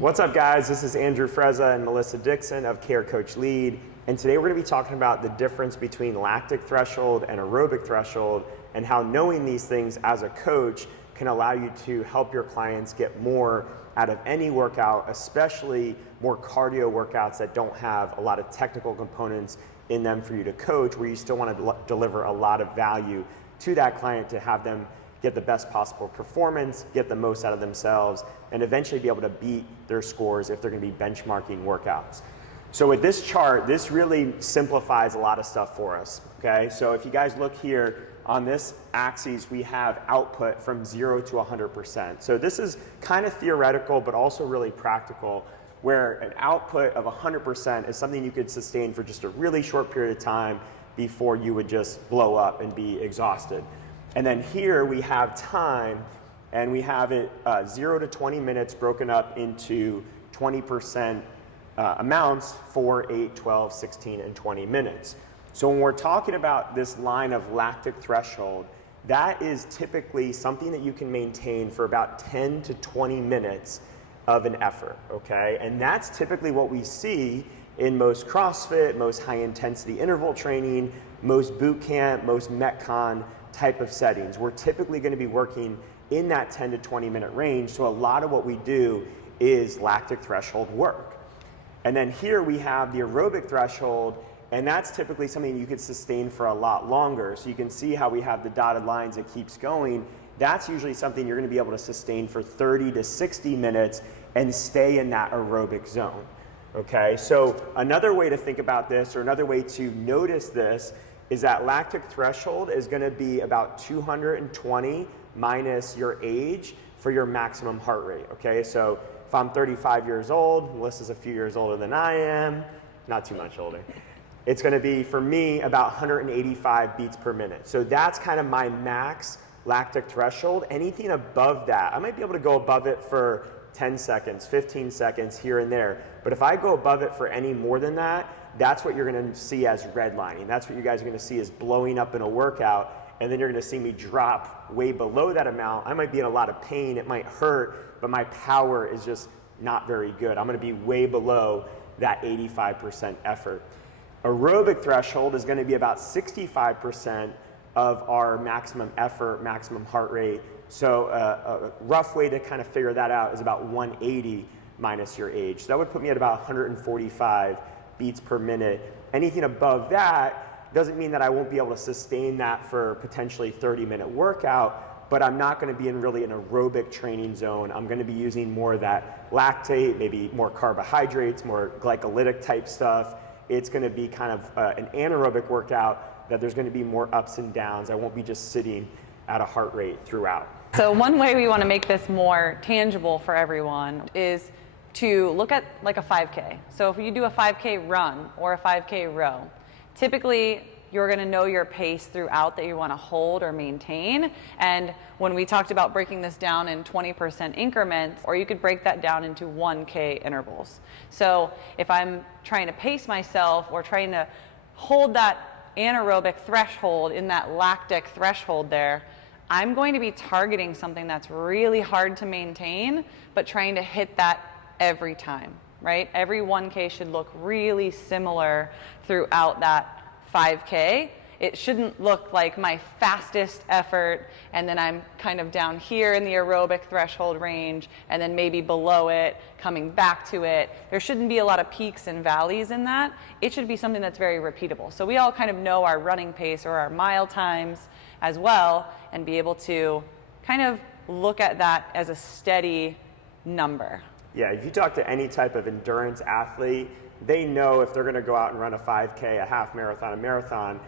What's up, guys? This is Andrew Frezza and Melissa Dixon of Care Coach Lead, and today we're going to be talking about the difference between lactic threshold and aerobic threshold and how knowing these things as a coach can allow you to help your clients get more out of any workout, especially more cardio workouts that don't have a lot of technical components in them for you to coach, where you still want to deliver a lot of value to that client to have them get the best possible performance, get the most out of themselves, and eventually be able to beat their scores if they're going to be benchmarking workouts. So with this chart, this really simplifies a lot of stuff for us, okay? So if you guys look here, on this axis, we have output from 0 to 100%. So this is kind of theoretical, but also really practical, where an output of 100% is something you could sustain for just a really short period of time before you would just blow up and be exhausted. And then here we have time, and we have it 0 to 20 minutes broken up into 20% amounts, 4, 8, 12, 16, and 20 minutes. So when we're talking about this line of lactic threshold, that is typically something that you can maintain for about 10 to 20 minutes of an effort, okay? And that's typically what we see in most CrossFit, most high-intensity interval training, most boot camp, most Metcon type of settings. We're typically going to be working in that 10 to 20 minute range, so a lot of what we do is lactic threshold work. And then here we have the aerobic threshold, and that's typically something you could sustain for a lot longer. So you can see how we have the dotted lines that keeps going. That's usually something you're going to be able to sustain for 30 to 60 minutes and stay in that aerobic zone. Okay, so another way to think about this, or another way to notice this, is that lactic threshold is going to be about 220 minus your age for your maximum heart rate. Okay, so if I'm 35 years old, Melissa's a few years older than I am, not too much older, it's going to be, for me, about 185 beats per minute. So that's kind of my max lactic threshold. Anything above that, I might be able to go above it for 10 seconds, 15 seconds here and there. But if I go above it for any more than that, that's what you're going to see as redlining. That's what you guys are going to see as blowing up in a workout. And then you're going to see me drop way below that amount. I might be in a lot of pain. It might hurt, but my power is just not very good. I'm going to be way below that 85% effort. Aerobic threshold is going to be about 65% of our maximum effort, maximum heart rate. So a rough way to kind of figure that out is about 180 minus your age. So that would put me at about 145 beats per minute. Anything above that doesn't mean that I won't be able to sustain that for potentially 30-minute workout, but I'm not going to be in really an aerobic training zone. I'm going to be using more of that lactate, maybe more carbohydrates, more glycolytic type stuff. It's going to be kind of an anaerobic workout that there's going to be more ups and downs. I won't be just sitting at a heart rate throughout. So one way we want to make this more tangible for everyone is to look at like a 5K. So if you do a 5K run or a 5K row, typically you're going to know your pace throughout that you want to hold or maintain. And when we talked about breaking this down in 20% increments, or you could break that down into 1K intervals. So if I'm trying to pace myself or trying to hold that anaerobic threshold in that lactic threshold there, I'm going to be targeting something that's really hard to maintain, but trying to hit that every time, right? Every 1K should look really similar throughout that 5K. It shouldn't look like my fastest effort and then I'm kind of down here in the aerobic threshold range and then maybe below it, coming back to it. There shouldn't be a lot of peaks and valleys in that. It should be something that's very repeatable. So we all kind of know our running pace or our mile times as well and be able to kind of look at that as a steady number. Yeah, if you talk to any type of endurance athlete, they know if they're going to go out and run a 5K, a half marathon, a marathon,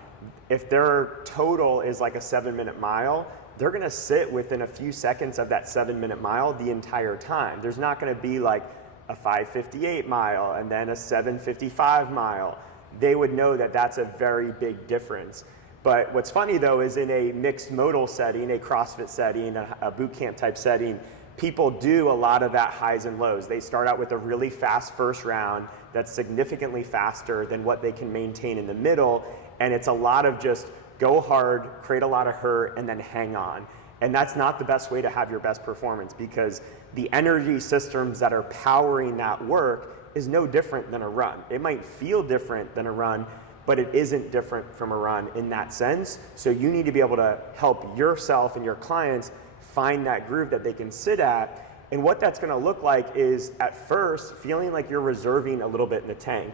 if their total is like a 7-minute mile, they're going to sit within a few seconds of that 7-minute mile the entire time. There's not going to be like a 5:58 mile and then a 7:55 mile. They would know that that's a very big difference. But what's funny though is in a mixed modal setting, a CrossFit setting, a boot camp type setting, people do a lot of that highs and lows. They start out with a really fast first round that's significantly faster than what they can maintain in the middle, and it's a lot of just go hard, create a lot of hurt, and then hang on. And that's not the best way to have your best performance, because the energy systems that are powering that work is no different than a run. It might feel different than a run, but it isn't different from a run in that sense. So you need to be able to help yourself and your clients find that groove that they can sit at. And what that's going to look like is, at first, feeling like you're reserving a little bit in the tank.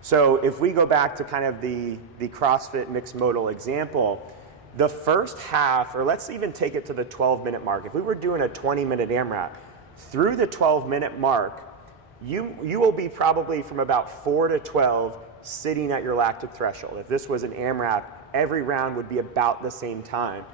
So if we go back to kind of the CrossFit mixed modal example, the first half, or let's even take it to the 12-minute mark. If we were doing a 20-minute AMRAP, through the 12-minute mark, you will be probably from about 4 to 12 sitting at your lactic threshold. If this was an AMRAP, every round would be about the same time.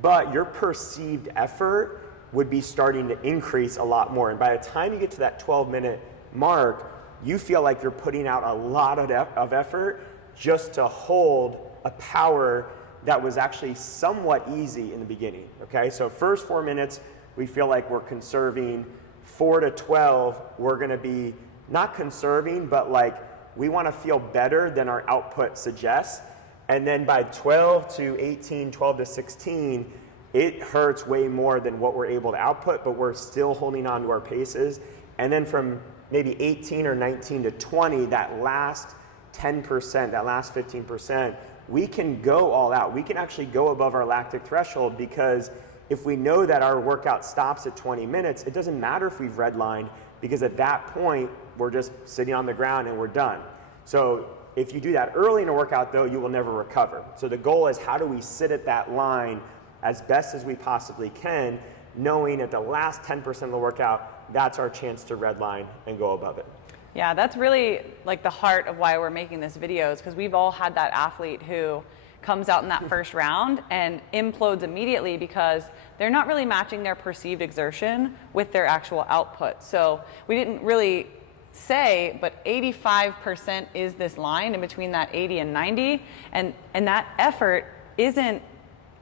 But your perceived effort would be starting to increase a lot more. And by the time you get to that 12-minute mark, you feel like you're putting out a lot of effort just to hold a power that was actually somewhat easy in the beginning, okay? So first 4 minutes, we feel like we're conserving. 4 to 12, we're gonna be not conserving, but like we wanna feel better than our output suggests. And then by 12 to 18, 12 to 16, it hurts way more than what we're able to output, but we're still holding on to our paces. And then from maybe 18 or 19 to 20, that last 10%, that last 15%, we can go all out. We can actually go above our lactic threshold, because if we know that our workout stops at 20 minutes, it doesn't matter if we've redlined, because at that point, we're just sitting on the ground and we're done. So if you do that early in a workout, though, you will never recover. So the goal is, how do we sit at that line as best as we possibly can, knowing at the last 10% of the workout, that's our chance to redline and go above it. Yeah, that's really like the heart of why we're making this video, is because we've all had that athlete who comes out in that first round and implodes immediately because they're not really matching their perceived exertion with their actual output. So we didn't really say, but 85% is this line in between that 80 and 90, and that effort isn't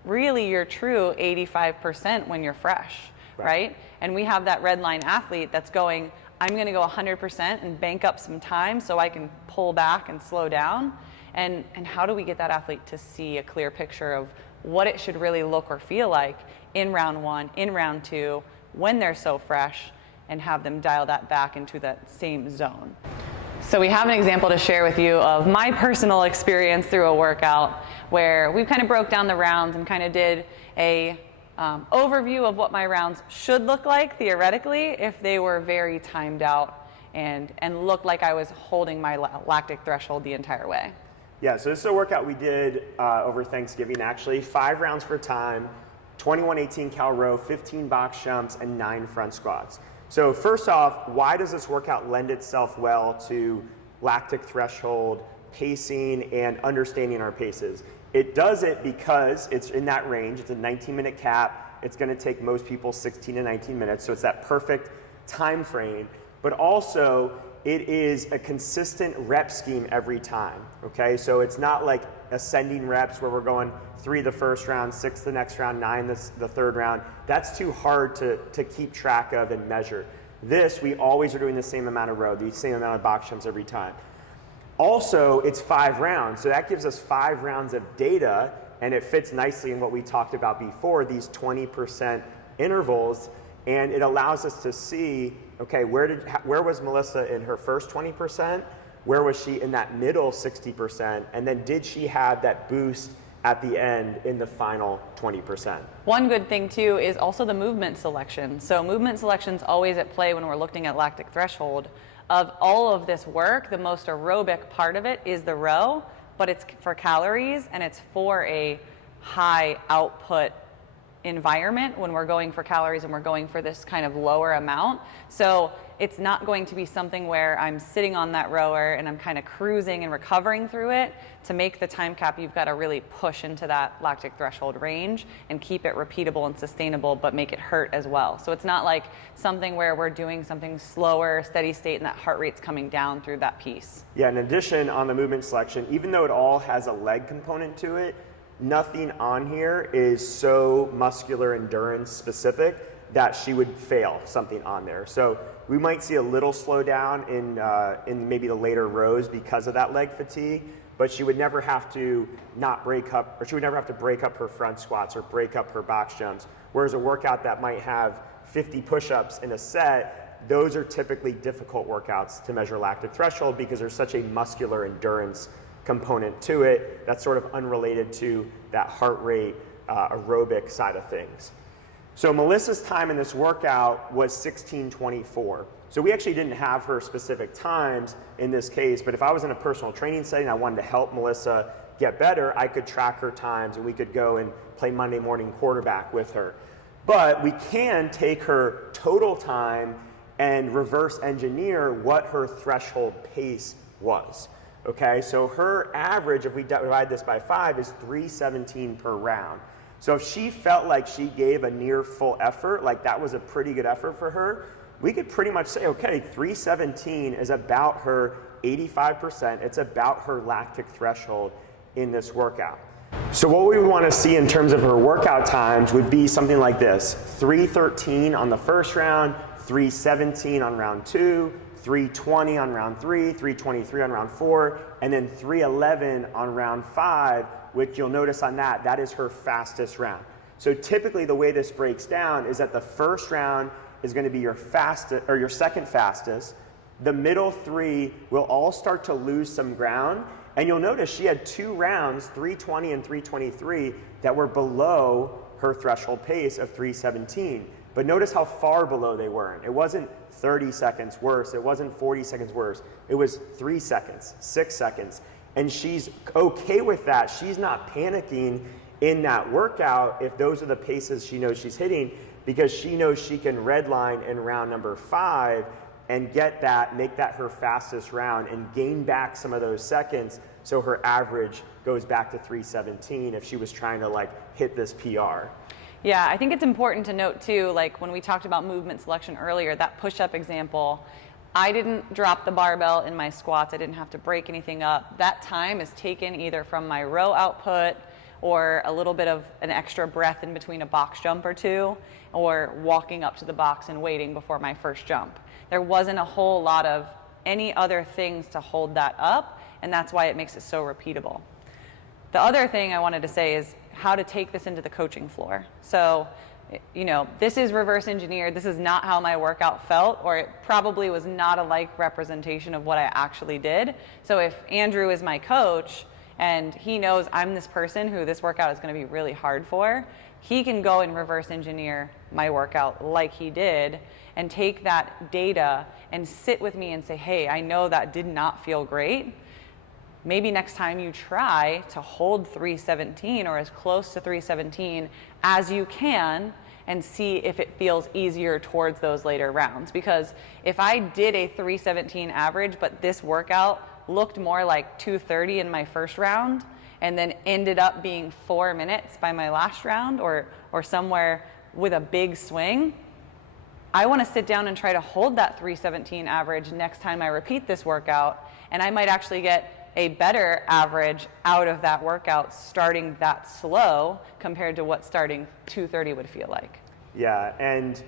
really your true 85% when you're fresh, right? And we have that red line athlete that's going, I'm gonna go 100% and bank up some time so I can pull back and slow down. And how do we get that athlete to see a clear picture of what it should really look or feel like in round 1, in round 2, when they're so fresh, and have them dial that back into that same zone. So we have an example to share with you of my personal experience through a workout where we kind of broke down the rounds and kind of did a overview of what my rounds should look like theoretically if they were very timed out and looked like I was holding my lactic threshold the entire way. Yeah, so this is a workout we did over Thanksgiving, actually. 5 rounds for time, 21 18 cal row, 15 box jumps, and 9 front squats. So first off, why does this workout lend itself well to lactic threshold, pacing, and understanding our paces? It does it because it's in that range. It's a 19-minute cap. It's going to take most people 16 to 19 minutes, so it's that perfect time frame. But also, it is a consistent rep scheme every time, okay? So it's not like ascending reps where we're going 3 the first round, 6 the next round, 9 the third round. That's too hard to keep track of and measure. This, we always are doing the same amount of row, the same amount of box jumps every time. Also, it's 5 rounds, so that gives us 5 rounds of data, and it fits nicely in what we talked about before, these 20% intervals, and it allows us to see, okay, where was Melissa in her first 20%? Where was she in that middle 60%? And then did she have that boost at the end in the final 20%? One good thing too is also the movement selection. So movement selection is always at play when we're looking at lactic threshold. Of all of this work, the most aerobic part of it is the row, but it's for calories and it's for a high output environment when we're going for calories and we're going for this kind of lower amount. So it's not going to be something where I'm sitting on that rower and I'm kind of cruising and recovering through it. To make the time cap, you've got to really push into that lactic threshold range and keep it repeatable and sustainable, but make it hurt as well. So it's not like something where we're doing something slower, steady state, and that heart rate's coming down through that piece. Yeah, in addition, on the movement selection, even though it all has a leg component to it, nothing on here is so muscular endurance specific that she would fail something on there. So we might see a little slowdown in maybe the later rows because of that leg fatigue, but she would never have to not break up, or she would never have to break up her front squats or break up her box jumps Whereas a workout that might have 50 push-ups in a set, those are typically difficult workouts to measure lactic threshold because there's such a muscular endurance component to it that's sort of unrelated to that heart rate aerobic side of things. So Melissa's time in this workout was 16:24. So we actually didn't have her specific times in this case, but if I was in a personal training setting, I wanted to help Melissa get better, I could track her times and we could go and play Monday morning quarterback with her. But we can take her total time and reverse engineer what her threshold pace was. Okay, so her average, if we divide this by 5, is 3:17 per round. So if she felt like she gave a near full effort, like that was a pretty good effort for her, we could pretty much say, okay, 3:17 is about her 85%. It's about her lactic threshold in this workout. So what we want to see in terms of her workout times would be something like this: 3:13 on the first round, 3:17 on round 2, 3:20 on round 3, 3:23 on round 4, and then 3:11 on round 5, which you'll notice on that is her fastest round. So typically the way this breaks down is that the first round is going to be your fastest or your second fastest. The middle 3 will all start to lose some ground, and you'll notice she had 2 rounds, 3:20 and 3:23, that were below her threshold pace of 3:17. But notice how far below they weren't. It wasn't 30 seconds worse. It wasn't 40 seconds worse. It was 3 seconds, 6 seconds. And she's okay with that. She's not panicking in that workout if those are the paces she knows she's hitting, because she knows she can redline in round number 5 and get that, make that her fastest round and gain back some of those seconds so her average goes back to 3:17 if she was trying to like hit this PR. Yeah, I think it's important to note too, like when we talked about movement selection earlier, that push-up example, I didn't drop the barbell in my squats. I didn't have to break anything up. That time is taken either from my row output or a little bit of an extra breath in between a box jump or two, or walking up to the box and waiting before my first jump. There wasn't a whole lot of any other things to hold that up, and that's why it makes it so repeatable. The other thing I wanted to say is how to take this into the coaching floor. So, you know, this is reverse engineered. This is not how my workout felt, or it probably was not a like representation of what I actually did. So if Andrew is my coach and he knows I'm this person who this workout is going to be really hard for, he can go and reverse engineer my workout like he did and take that data and sit with me and say, hey, I know that did not feel great. Maybe next time you try to hold 3:17 or as close to 3:17 as you can and see if it feels easier towards those later rounds. Because if I did a 3:17 average, but this workout looked more like 2:30 in my first round and then ended up being 4 minutes by my last round or somewhere with a big swing, I want to sit down and try to hold that 3:17 average next time I repeat this workout, and I might actually get a better average out of that workout starting that slow compared to what starting 2:30 would feel like. Yeah, and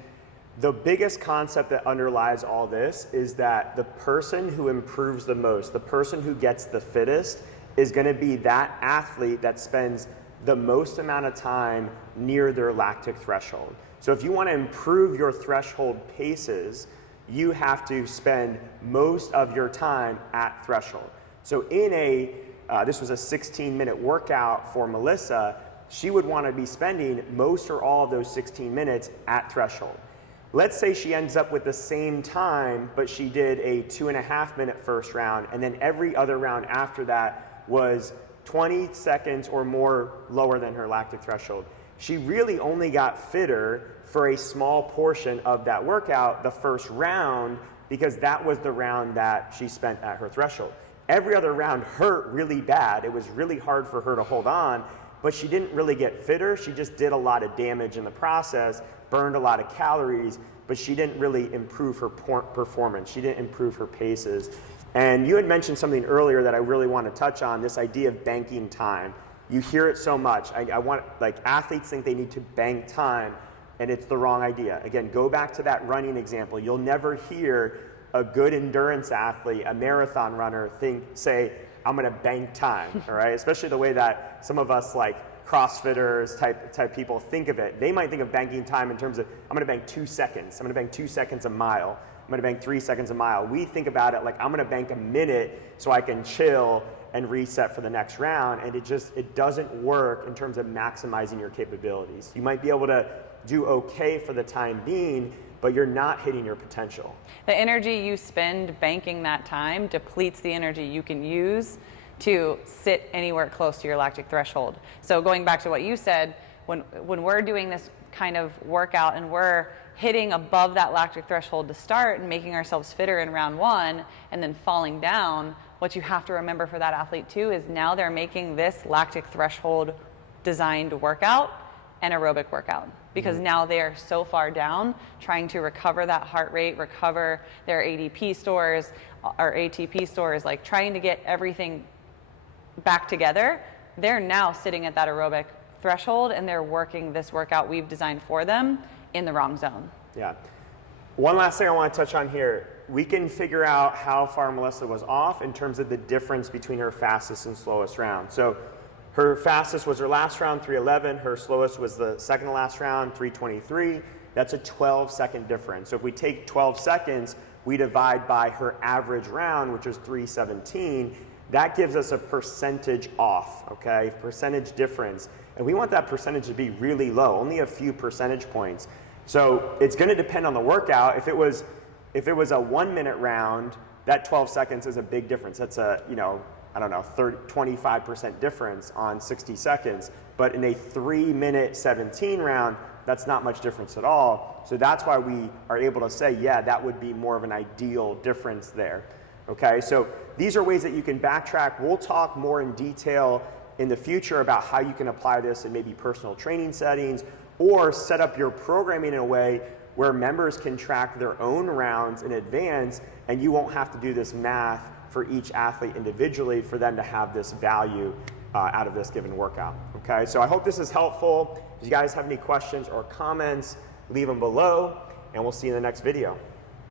the biggest concept that underlies all this is that the person who improves the most, the person who gets the fittest, is going to be that athlete that spends the most amount of time near their lactic threshold. So if you want to improve your threshold paces, you have to spend most of your time at threshold. So in this was a 16-minute workout for Melissa, she would want to be spending most or all of those 16 minutes at threshold. Let's say she ends up with the same time, but she did a 2.5-minute first round, and then every other round after that was 20 seconds or more lower than her lactic threshold. She really only got fitter for a small portion of that workout, the first round, because that was the round that she spent at her threshold. Every other round hurt really bad. It was really hard for her to hold on, but she didn't really get fitter. She just did a lot of damage in the process, burned a lot of calories, but she didn't really improve her performance. She didn't improve her paces. And you had mentioned something earlier that I really want to touch on, this idea of banking time. You hear it so much. Like athletes think they need to bank time, and it's the wrong idea. Again, go back to that running example. You'll never hear a good endurance athlete, a marathon runner, say, I'm going to bank time, all right? Especially the way that some of us like CrossFitters type people think of it. They might think of banking time in terms of, I'm gonna bank 2 seconds. I'm gonna bank 2 seconds a mile. I'm gonna bank 3 seconds a mile. We think about it like I'm gonna bank a minute so I can chill and reset for the next round, and it doesn't work in terms of maximizing your capabilities. You might be able to do okay for the time being, but you're not hitting your potential. The energy you spend banking that time depletes the energy you can use to sit anywhere close to your lactic threshold. So going back to what you said, when we're doing this kind of workout and we're hitting above that lactic threshold to start and making ourselves fitter in round one and then falling down, what you have to remember for that athlete too is now they're making this lactic threshold designed workout an aerobic workout, because now they are so far down trying to recover that heart rate, recover their ADP stores or ATP stores, like trying to get everything back together. They're now sitting at that aerobic threshold and they're working this workout we've designed for them in the wrong zone. Yeah. One last thing I want to touch on here. We can figure out how far Melissa was off in terms of the difference between her fastest and slowest round. So her fastest was her last round, 3:11. Her slowest was the second to last round, 3:23. That's a 12-second difference. So if we take 12 seconds, we divide by her average round, which is 3:17. That gives us a percentage off, okay? Percentage difference. And we want that percentage to be really low, only a few percentage points. So it's going to depend on the workout. If it was a 1 minute round, that 12 seconds is a big difference. That's a, 25% difference on 60 seconds. But in a 3-minute 17 round, that's not much difference at all. So that's why we are able to say, yeah, that would be more of an ideal difference there. Okay, so these are ways that you can backtrack. We'll talk more in detail in the future about how you can apply this in maybe personal training settings, or set up your programming in a way where members can track their own rounds in advance, and you won't have to do this math for each athlete individually for them to have this value out of this given workout. Okay, so I hope this is helpful. If you guys have any questions or comments, leave them below, and we'll see you in the next video.